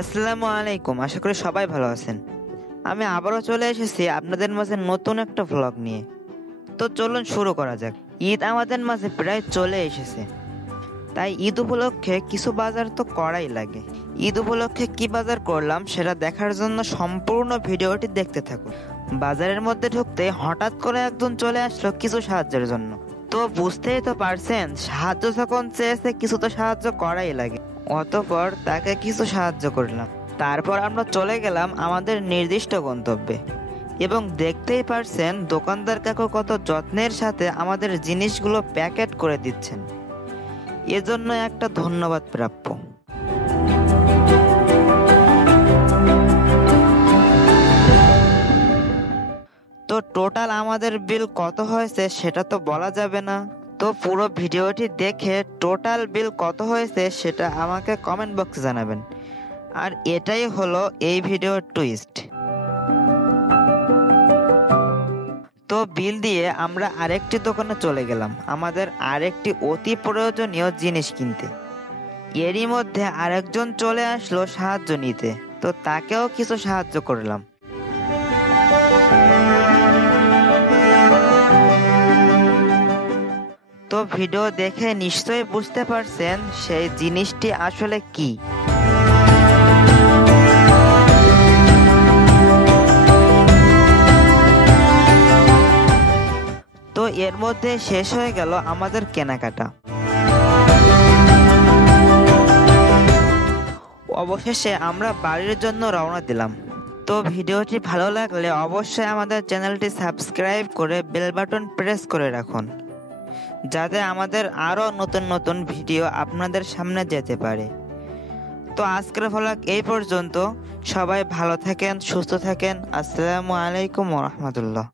আসসালামু আলাইকুম, আশা করি সবাই ভালো আছেন। আমি আবারও চলে এসেছি আপনাদের মাঝে নতুন একটা ভ্লগ নিয়ে। তো চলুন শুরু করা যাক। ঈদ আমাদের মাঝে প্রায় চলে এসেছে, তাই ঈদ উপলক্ষে কিছু বাজার তো করাই লাগে। ঈদ উপলক্ষে কি বাজার করলাম সেটা দেখার জন্য সম্পূর্ণ ভিডিওটি দেখতে থাকুন। বাজারের মধ্যে ঢুকতে হঠাৎ করে একজন চলে আসলো কিছু সাহায্যের জন্য। তো বুঝতেই তো পারছেন, সাহায্য যখন চেয়েছে কিছু তো সাহায্য করাই লাগে। অতঃপর তাকে কিছু সাহায্য করলাম। তারপর আমরা চলে গেলাম আমাদের নির্দিষ্ট গন্তব্যে, এবং দেখতেই পারছেন দোকানদার কাকু কত যত্নের সাথে আমাদের জিনিসগুলো প্যাকেট করে দিচ্ছেন। এজন্য একটা ধন্যবাদ প্রাপ্য। তো টোটাল আমাদের বিল কত হয়েছে সেটা তো বলা যাবে না। তো পুরো ভিডিওটি দেখে টোটাল বিল কত হয়েছে সেটা আমাকে কমেন্ট বক্সে জানাবেন। আর এটাই হলো এই ভিডিওর টুইস্ট। তো বিল দিয়ে আমরা আরেকটি দোকানে চলে গেলাম আমাদের আরেকটি অতি প্রয়োজনীয় জিনিস কিনতে। এরই মধ্যে আরেকজন চলে আসলো সাহায্য নিতে, তো তাকেও কিছু সাহায্য করলাম। তো ভিডিও দেখে নিশ্চয়ই বুঝতে পারছেন সেই জিনিসটি আসলে কি। তো এর মধ্যে শেষ হয়ে গেল আমাদের কেনাকাটা। অবশেষে আমরা বাড়ির জন্য রওনা দিলাম। তো ভিডিওটি ভালো লাগলে অবশ্যই আমাদের চ্যানেলটি সাবস্ক্রাইব করে বেল বাটন প্রেস করে রাখুন, যাতে আমাদের আরও নতুন নতুন ভিডিও আপনাদের সামনে যেতে পারে। তো আজকের ভ্লগ এই পর্যন্ত। সবাই ভালো থাকেন, সুস্থ থাকেন। আসসালামু আলাইকুম ওয়া রাহমাতুল্লাহ।